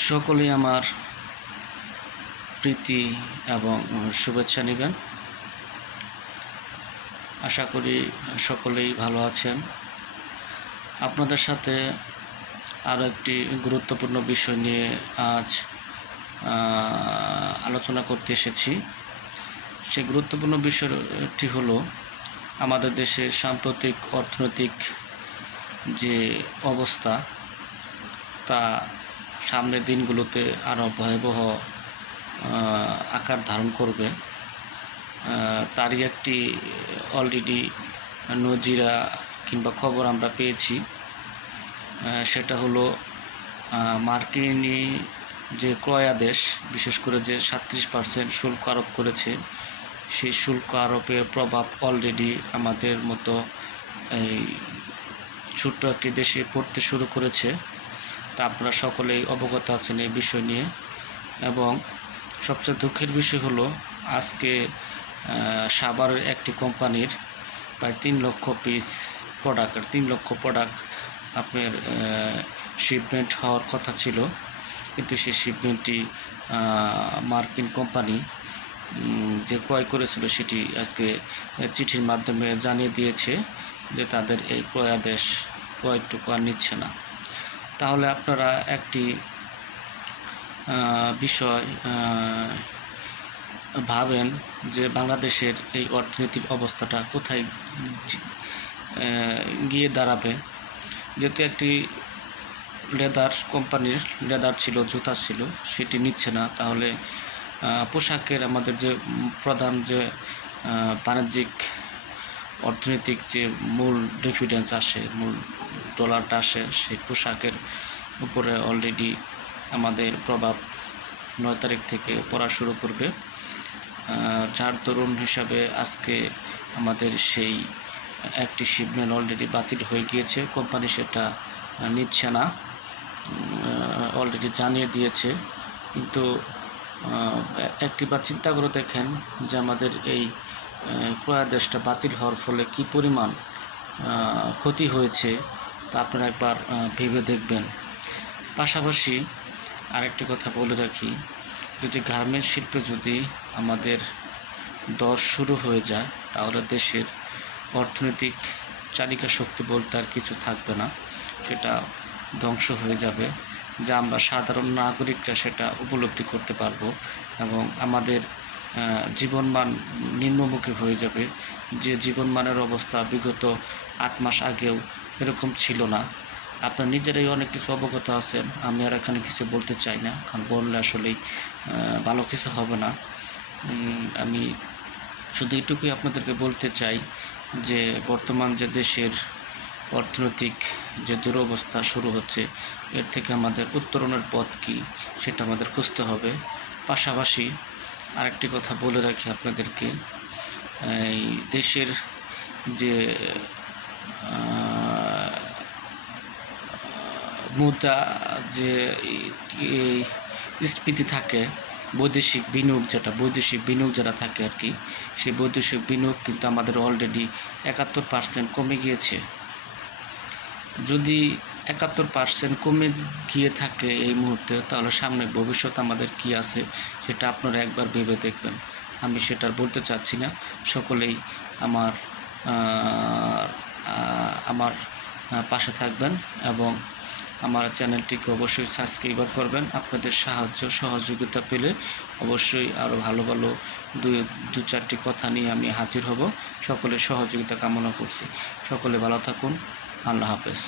সকলেই আমার প্রীতি এবং শুভেচ্ছা নেবেন। আশা করি সকলেই ভালো আছেন। আপনাদের সাথে আরও একটি গুরুত্বপূর্ণ বিষয় নিয়ে আজ আলোচনা করতে এসেছি। সেই গুরুত্বপূর্ণ বিষয়টি হলো আমাদের দেশের সাম্প্রতিক অর্থনৈতিক যে অবস্থা তা সামনের দিনগুলোতে আরও ভয়াবহ আকার ধারণ করবে। তারই একটি অলরেডি নজিরা কিংবা খবর আমরা পেয়েছি। সেটা হলো মার্কিনী যে ক্রয়াদেশ, বিশেষ করে যে 37% শুল্ক আরোপ করেছে, সেই শুল্ক আরোপের প্রভাব অলরেডি আমাদের মতো এই ছোট্ট একটি দেশে পড়তে শুরু করেছে। তা আপনারা সকলেই অবগত আছেন এই বিষয় নিয়ে। এবং সবচেয়ে দুঃখের বিষয় হলো আজকে সাভারের একটি কোম্পানির প্রায় 3 লক্ষ পিস প্রোডাক্ট 3 লক্ষ প্রোডাক্ট আপনার শিপমেন্ট হওয়ার কথা ছিল, কিন্তু সেই শিপমেন্টটি মার্কিন কোম্পানি যে ক্রয় করেছিল সেটি আজকে চিঠির মাধ্যমে জানিয়ে দিয়েছে যে তাদের এই ক্রয়াদেশ ক্রয়টুকু আর নিচ্ছে না। তাহলে আপনারা একটি বিষয় ভাবেন যে বাংলাদেশের এই অর্থনৈতিক অবস্থাটা কোথায় গিয়ে দাঁড়াবে। যেহেতু একটি লেদার কোম্পানির লেদার ছিল, জুতা ছিল, সেটি নিচ্ছে না, তাহলে পোশাকের আমাদের যে প্রধান যে বাণিজ্যিক অর্থনৈতিক যে মূল ডিফিডেন্স আসে, মূল ডলারটা আসে, সেই পোশাকের উপরে অলরেডি আমাদের প্রভাব 9 তারিখ থেকে পড়া শুরু করবে। যার দরুন হিসাবে আজকে আমাদের সেই একটি শিপমেন্ট অলরেডি বাতিল হয়ে গিয়েছে। কোম্পানি সেটা নিচ্ছে না, অলরেডি জানিয়ে দিয়েছে। কিন্তু একটিবার চিন্তা করে দেখেন যে আমাদের এই ক্রয়াদেশটা বাতিল হওয়ার ফলে কী পরিমাণ ক্ষতি হয়েছে, তা আপনারা একবার ভেবে দেখবেন। পাশাপাশি আরেকটি কথা বলে রাখি, যদি গার্মেন্টস শিল্পে যদি আমাদের দর শুরু হয়ে যায়, তাহলে দেশের অর্থনৈতিক চালিকা শক্তি বলতে আর কিছু থাকবে না, সেটা ধ্বংস হয়ে যাবে। যা আমরা সাধারণ নাগরিকরা সেটা উপলব্ধি করতে পারবো এবং আমাদের জীবনমান নিম্নমুখী হয়ে যাবে। যে জীবনমানের অবস্থা বিগত 8 মাস আগেও এরকম ছিল না। আপনারা নিজেরাই অনেক কিছু অবগত আছেন, আমি আর এখানে কিছু বলতে চাই না, কারণ বললে আসলেই ভালো কিছু হবে না। আমি শুধু এটুকুই আপনাদেরকে বলতে চাই যে বর্তমান যে দেশের অর্থনৈতিক যে দুরবস্থা শুরু হচ্ছে, এর থেকে আমাদের উত্তরণের পথ কী সেটা আমাদের খুঁজতে হবে। পাশাপাশি আরেকটি কথা বলে রাখি আপনাদেরকে, এই দেশের যে মুদ্রা যে স্ফীতি থাকে, বৈদেশিক বিনিয়োগ যারা থাকে আর কি, সেই বৈদেশিক বিনিয়োগ কিন্তু আমাদের অলরেডি 71% কমে গিয়েছে। যদি 71% কমে গিয়ে থাকে এই মুহূর্তে, তাহলে সামনে ভবিষ্যৎ আমাদের কি আছে সেটা আপনারা একবার ভেবে দেখবেন। আমি সেটা বলতে চাচ্ছি না। সকলেই আমার পাশে থাকবেন এবং আমার চ্যানেলটিকে অবশ্যই সাবস্ক্রাইব করবেন। আপনাদের সাহায্য সহযোগিতা পেলে অবশ্যই আরও ভালো ভালো দু চারটি কথা নিয়ে আমি হাজির হব। সকলের সহযোগিতা কামনা করছি। সকলে ভালো থাকুন। আল্লাহ হাফেজ।